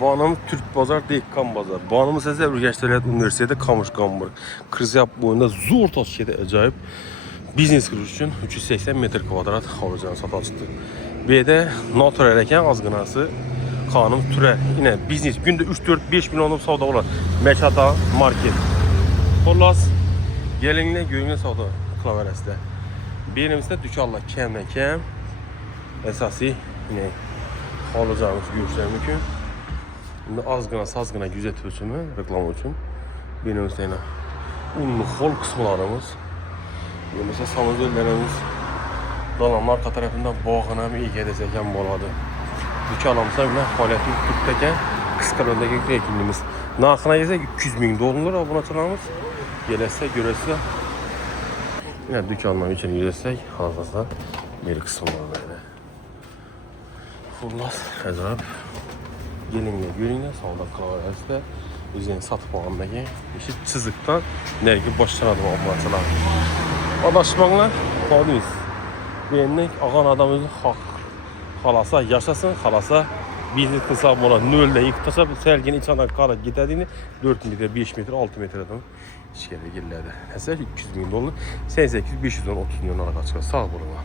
Banım Türk Bazar değil, Kan Bazar. Banımız ise Ürgəç Dövlət Universiteti Kamış Qamburq. Krizyap boyunda zor tasşiyede acayip biznes qilish üçün 380 metr kvadrat halıcanı sata çıxdı. B'de Notor erəkən azğınası Xanım Türər. Yine biznes günde 3-4-5 milyonluq savda olar. Məşata, market. Xollas, gelinlə, göyünlə savda klaverəsində. Beynimizdə dükanla kəm əsası yine halıcanımız görüşlər mümkün. Şimdi azgına güzel ölçümü reklam için beynimizdə yine unlu hol kısımlarımız. Mesela sanızöllərimiz Dalan arka tarafından bağına iyi gedəcəkən boladı. Dükkanımızda bile fəaliyyəti tutdukən qısqa öndəki rekimimiz. Narxına gəlsək 200 min dolunur abunəçilərimiz. Gələsə, görəsə yine dükkanla üçün yüzəsək hazırda bir kısımlar böyle. Xullas, əzab gelinlə, sağda klavyəsində üzəyin satıb alındakı işi çizikdən nərgi başlanadım abunəçilər. Adaşmanlar, qadıyız. Beğendik, ağan adam özü xalasa yaşasın, xalasa biznes hesabı olan nöldə yıqtasa, sərgini içana qara gedədiyini 4 metre, 5 metre, 6 metreden işgələ gelirlərdi. Həsər 200 min dollar, 88-530 milyon araq açıq. Sağ olun.